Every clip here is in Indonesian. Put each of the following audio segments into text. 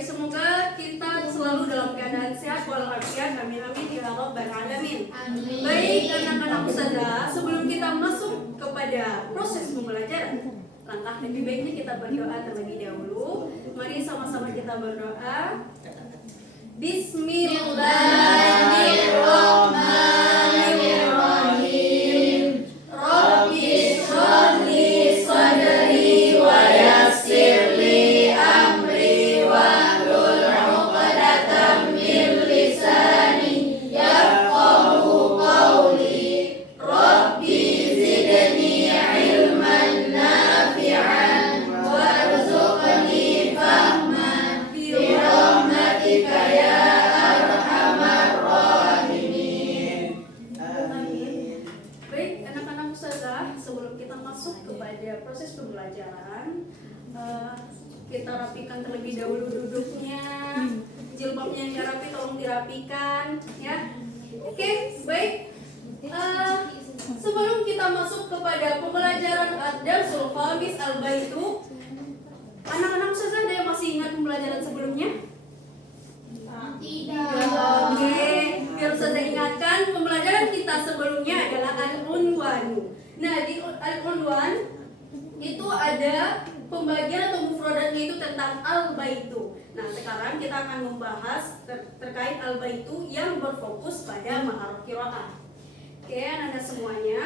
baik, semoga kita selalu dalam keadaan sehat walafiat. Amin amin ya rabbal alamin. Baik anak-anak ustazah, sebelum kita masuk kepada proses pembelajaran, langkah lebih baiknya kita berdoa terlebih dahulu. Mari sama-sama kita berdoa. Bismillahirrahmanirrahim. Rabbi shrah li sadri wa yassir li amri wahlul 'uqdatam min lisani yafqahu qawli. Rabbi zidni ilman nafi'an warzuqni fahman bi rahmatika ya arhamar rahimin. Amin. Baik anak-anak ustazah, sebelum kita masuk kepada proses pembelajaran, kita rapikan terlebih dahulu duduknya. Jilbabnya yang rapi tolong dirapikan ya. Oke, baik. Sebelum kita masuk kepada pembelajaran ad-darsul khamis al-baitu, anak-anak ustazah ada yang masih ingat pembelajaran sebelumnya? Oke, biar ustazah ingatkan, pembelajaran kita sebelumnya adalah al-unwan. Nah, di al-unwan itu ada pembagian atau mufradatnya itu tentang al-baitu. Nah, sekarang kita akan membahas terkait al-baitu yang berfokus pada maharif qiraah. Oke, anak-anak semuanya.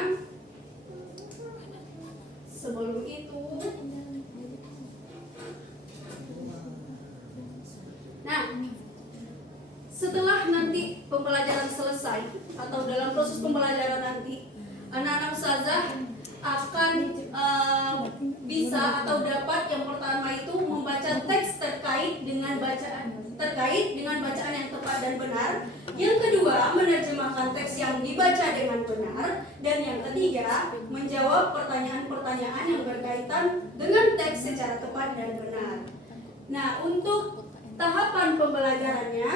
Sebelum itu, nah, setelah nanti pembelajaran selesai atau dalam proses pembelajaran nanti, anak-anak ustazah akan bisa atau dapat yang pertama itu membaca teks terkait dengan bacaan yang tepat dan benar. Yang kedua, menerjemahkan teks yang dibaca dengan benar. Dan yang ketiga, menjawab pertanyaan-pertanyaan yang berkaitan dengan teks secara tepat dan benar. Nah, untuk tahapan pembelajarannya,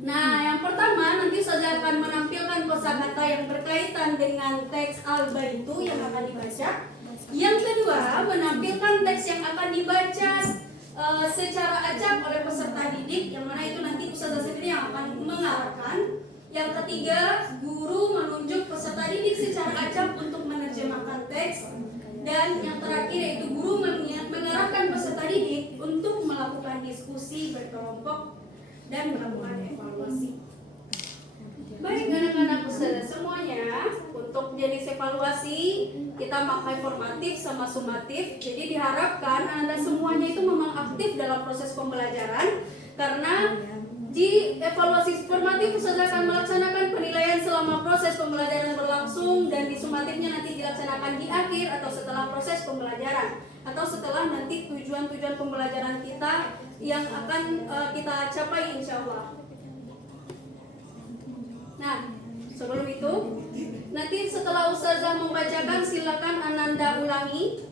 nah yang pertama nanti saya akan menampilkan kosakata yang berkaitan dengan teks al-baitu yang akan dibaca. Yang kedua, menampilkan teks yang akan dibaca secara acak oleh peserta didik, yang mana itu nanti ustazah sendiri yang akan mengarahkan. Yang ketiga, guru menunjuk peserta didik secara acak untuk menerjemahkan teks. Dan yang terakhir yaitu guru mengarahkan peserta didik untuk melakukan diskusi berkelompok dan melakukan evaluasi. Baik anak-anak ustazah semuanya, untuk jenis evaluasi kita pakai formatif sama sumatif. Jadi diharapkan anak-anak semuanya itu memang aktif dalam proses pembelajaran, karena di evaluasi formatif ustazah akan melaksanakan penilaian selama proses pembelajaran berlangsung, dan di sumatifnya nanti dilaksanakan di akhir atau setelah proses pembelajaran, atau setelah nanti tujuan-tujuan pembelajaran kita yang akan kita capai insya Allah. Nah, sebelum itu, nanti setelah ustazah membacakan silakan Ananda ulangi.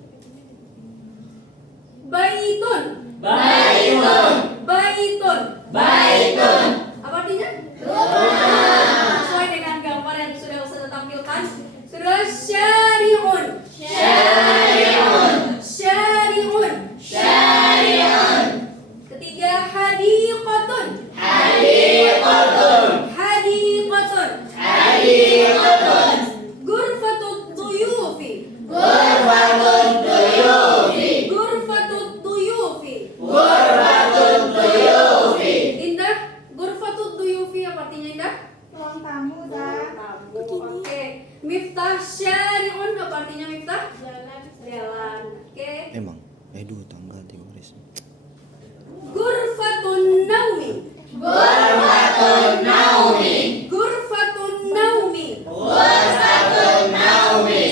Baitun. Baitun. Baitun. Baitun. Apa artinya? Sesuai dengan gambar yang sudah ustazah tampilkan. Terus syari'un. Syari'un. Syari'un. Syari'un. Ketiga, hadiqatun. Hadiqatun. Hadiqatun. Hadiqatun. Ghurfatut duyufi. Ghurfatun duyufi. Ghurfatut duyufi. Ghurfatun duyufi. Indah, ghurfatut duyufi apa artinya Indah? Ruang tamu, dah. Tamu. Oke. Miftah syari'un apa artinya Miftah? Jalan. Jalan. Oke. Emang dua tanggal 3 baris. Ghurfatun naumi. Ghurfatun naumi. Ghurfatun naumi. Ghurfatun naumi.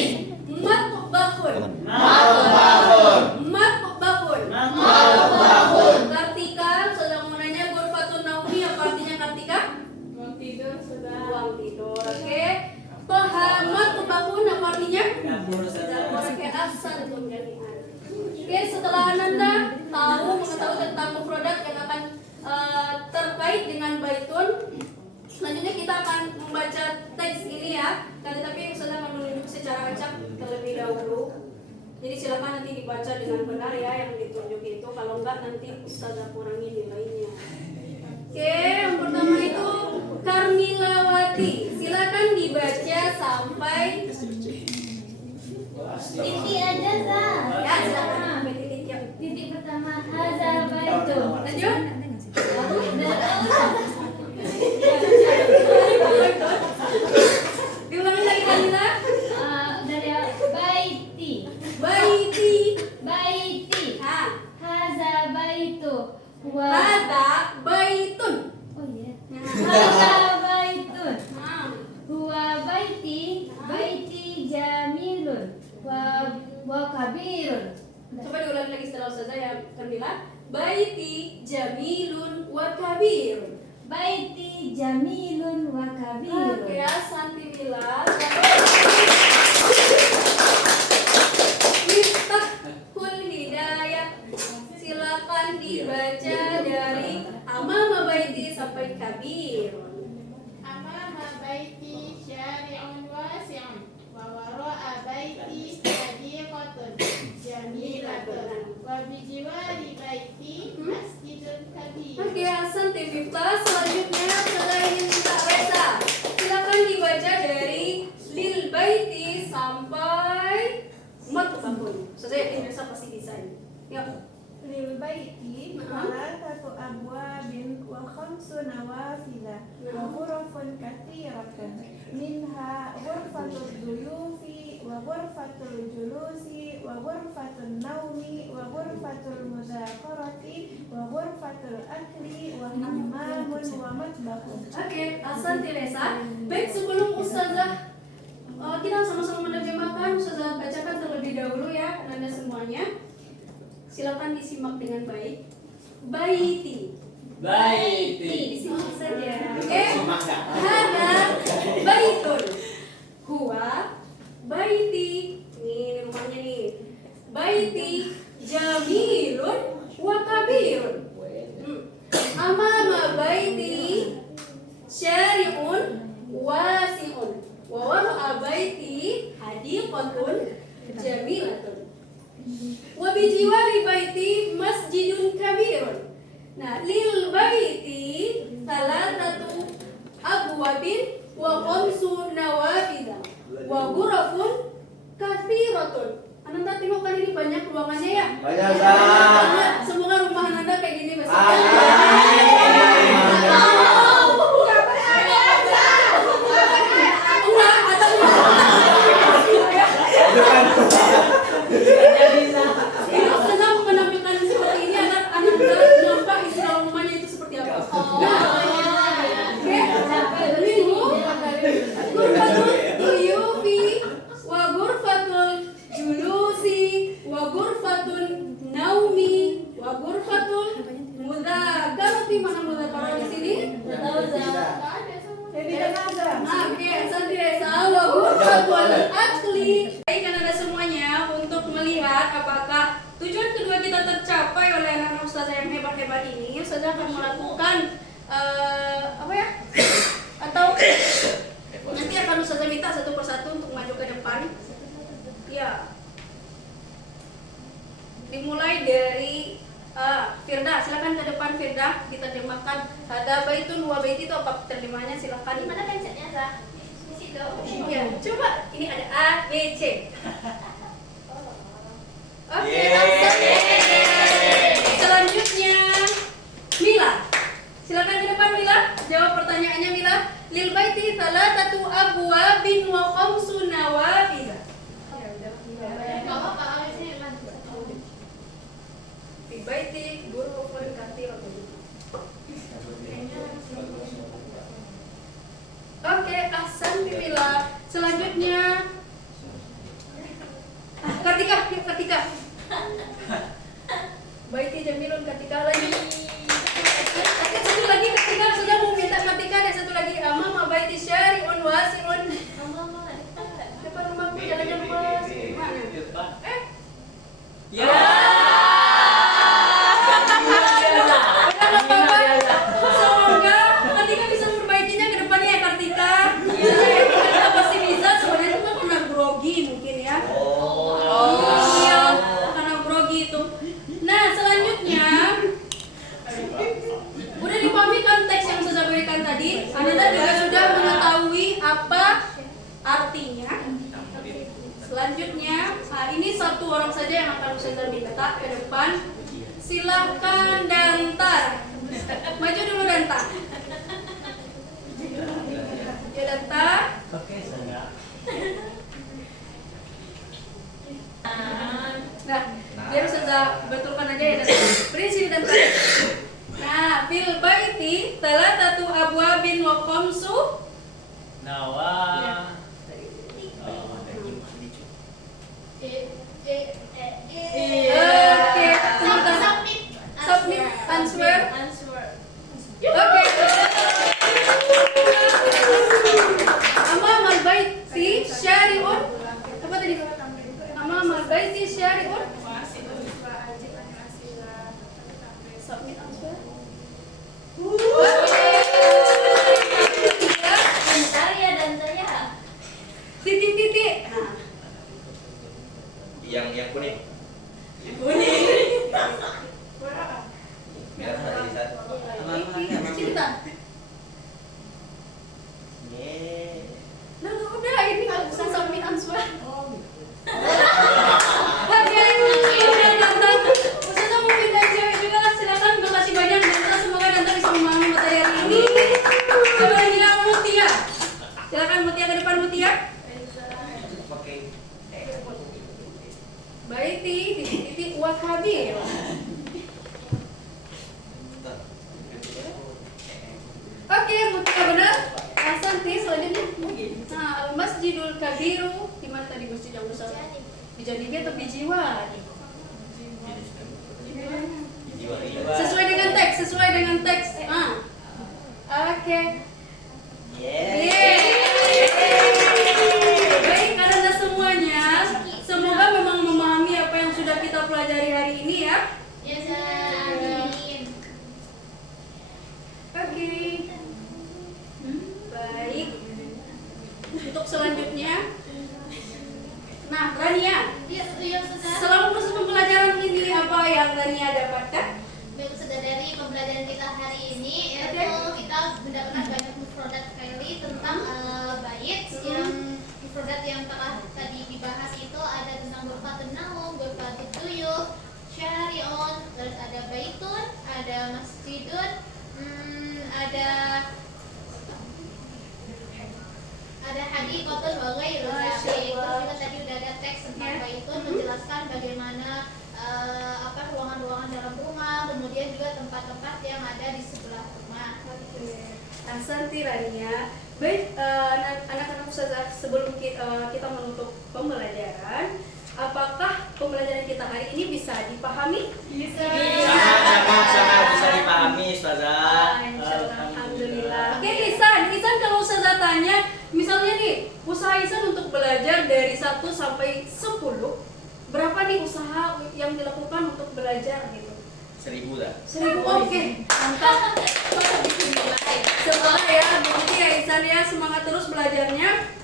Matbahun. Matbahun. Matbahun. Matbahun. Kartika, sudah mau nanya ghurfatun naumi apa artinya Kartika? Ruang tidur, sudah. Ruang tidur. Oke. Toha matbahun apa artinya? Dapur ke asal jami'an. Oke, setelah Ananda mengetahui tentang mufradat yang akan terkait dengan baitun, selanjutnya kita akan membaca teks ini ya. Tapi Ustazah akan menunjuk secara acak terlebih dahulu. Jadi silakan nanti dibaca dengan benar ya yang ditunjuk itu. Kalau enggak nanti Ustazah kurangi nilai Baiti jamilun wa kabirun. Baiti jamilun wa kabirun. Oke, Santi Mila. Miftahul Hidayah. Silakan dibaca dari amama baiti sampai kabirun. Amama baiti syari'un wasi'un wa wara'a baiti hadiqatun jamilatun wa bijiwari baiti masjidun kabir. Oke, Hasan tim Miftah. Selanjutnya saya ingin minta Reza. Silakan dibaca dari lil baiti sampai matbahun. Saya Indonesia pasti bisa ini. Yuk. Lil baiti salatatu abwabin wa khamsu nawafila wa ghurafun katsiratun minha ghurfatul duyufi wa ghurfatul julusi wa ghurfatul naumi wa ghurfatul mudzakarati wa ghurfatul akli wa hammamun wa matbahun. Oke, Hasan Tiresa. Baik, sebelum Ustazah kita sama-sama menerjemahkan, Ustazah bacakan terlebih dahulu ya Anda semuanya. Silakan disimak dengan baik. Baiti. Baiti. Disimak saja. Oke. Simak nggak? Hada baitun. Huwa baiti. Ini rumahnya nih. Baiti jamilun wa kabirun. Amama baiti syari'un wasi'un. Wa wara'a baiti hadiqatun jamilatun. Wa bijiwari baiti masjidun kabirun. Nah, lil baiti salatatu abwabin wa khamsu nawafida wa ghurafun katsiratun. Anda tengok kan ini banyak ruangannya ya? Banyak, Zah. Semoga rumah Anda kayak gini besok. Ini senang menampilkan seperti ini anak-anak nampak isi dalam rumahnya itu seperti apa. Nah, oke, lalu ghurfatul duyufi wa ghurfatul julusi wa ghurfatul naumi wa ghurfatul mudzakarati. Mana mudzakarah di sini? Tahu Jadi ada. Oke, Santiasa wa ghurfatul akli. Baik, Anda semuanya untuk melihat apakah tujuan kedua kita tercapai oleh anak-anak Ustazah yang hebat-hebat ini. Ustazah akan melakukan apa ya? Atau nanti akan Ustazah minta satu persatu untuk maju ke depan. Ya. Dimulai dari Firda, silakan ke depan Firda, diterjemahkan. Ada baitun wa baiti itu apa terjemahnya? Silakan. Mana bacanya, Zah? Di situ. Ya, coba. Ini ada A, B, C. Oke, Yeay. selanjutnya Mila. Silakan ke depan Mila. Jawab pertanyaannya Mila. Lil baiti salatatu abwabin wa khamsu nawafida. Ya udah Mila. Fi baiti ghurafun katsiratun. Oke, Ahsan Mila. Selanjutnya Katika. Baiti jamilun Katika lagi. Oke, satu lagi Katika. Sudah mau minta Katika. Ada satu lagi. Amama baiti syari'un wasi'un. Depan rumahku jalan-jalan luas. Mana? Ya. Semoga Kartika bisa memperbaikinya ke depannya ya Kartika. Ya, Kartika pasti bisa. Sebenarnya itu kan karena grogi mungkin ya. Iya, karena grogi itu. Nah, selanjutnya udah dipahami kan teks yang saya berikan tadi. Anda juga sudah mengetahui apa artinya. Selanjutnya, ini satu orang saja yang akan saya minta ke depan. Silahkan Danta. Maju dulu Danta. Ya Danta. Nah, biar sudah betulkan aja ya Danta. Beri sini Danta. Nah, fil baiti talatatu abwabin wa khamsu Nawa. Oke, sebentar. minta. Nah, udah ini saya submit answer. Oke, udah nonton. Ustazah mau pindah cewek juga lah, silakan. Terima kasih banyak Danta, semoga Danta bisa memahami materi hari ini. Coba hilang Mutia. Silakan Mutia ke depan Mutia. Baiti, titik Wahabi. Oke, Mutia benar. Asanti selanjutnya. Nah, Al-Masjidul Kabiru di mana tadi masjid yang besar? Di Jadibi atau di Jiwa? Sesuai dengan teks. Oke. Baik, karena semuanya, semoga memang memahami apa yang sudah kita pelajari hari ini ya. Ya, amin. Oke. Baik. Untuk selanjutnya, nah Rania, Iya, Ustazah. selama proses pembelajaran ini apa yang Rania dapatkan? Baik, Ustazah, dari pembelajaran kita hari ini Oke. yaitu kita mendapatkan banyak mufradat sekali tentang bait yang mufradat yang telah tadi dibahas itu ada tentang ghurfatun naum, ghurfatut duyuf, syari'un, terus ada baitun, ada masjidun, ada hadiqatun wa ghairu Masya dzalik. Terus Allah. juga tadi udah ada teks tentang Ya. baitun menjelaskan bagaimana ruangan-ruangan dalam rumah, kemudian juga tempat-tempat yang ada di sebelah rumah. Asanti Rania. Baik, anak-anak Ustazah, sebelum kita menutup pembelajaran, apakah pembelajaran kita hari ini bisa dipahami? Bisa. Sangat bisa dipahami, Ustazah. Alhamdulillah. Oke, Isan kalau Ustazah tanya, misalnya nih, usaha Isan untuk belajar dari 1 sampai 10, berapa nih usaha yang dilakukan untuk belajar gitu? 1000 dah. 1000. Oke, mantap. Semangat ya, begitu ya Isan ya, semangat terus belajarnya.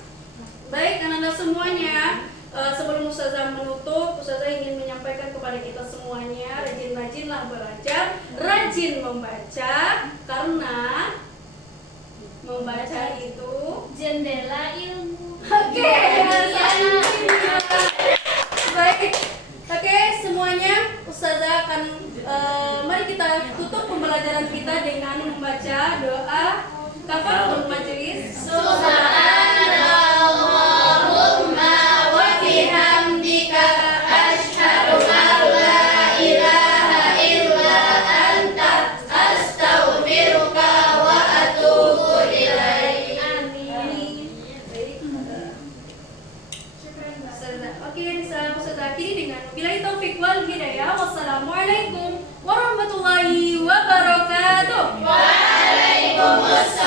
Baik, anak-anak semuanya, sebelum Ustazah menutup, Ustazah ingin menyampaikan kepada kita semuanya, rajin-rajinlah belajar, rajin membaca, karena membaca itu Jendela ilmu. Oke, baik. Oke, semuanya Ustazah akan mari kita tutup pembelajaran kita dengan membaca doa kafaratul majelis. Subhanallahumma wa bihamdika asyhadu an la ilaha illa anta astaghfiruka wa atubu ilaik. Amin. Baik. Oke, Ustazah akhiri dengan billahi taufik wal hidayah. Wassalamualaikum warahmatullahi wabarakatuh. Waalaikumsalam.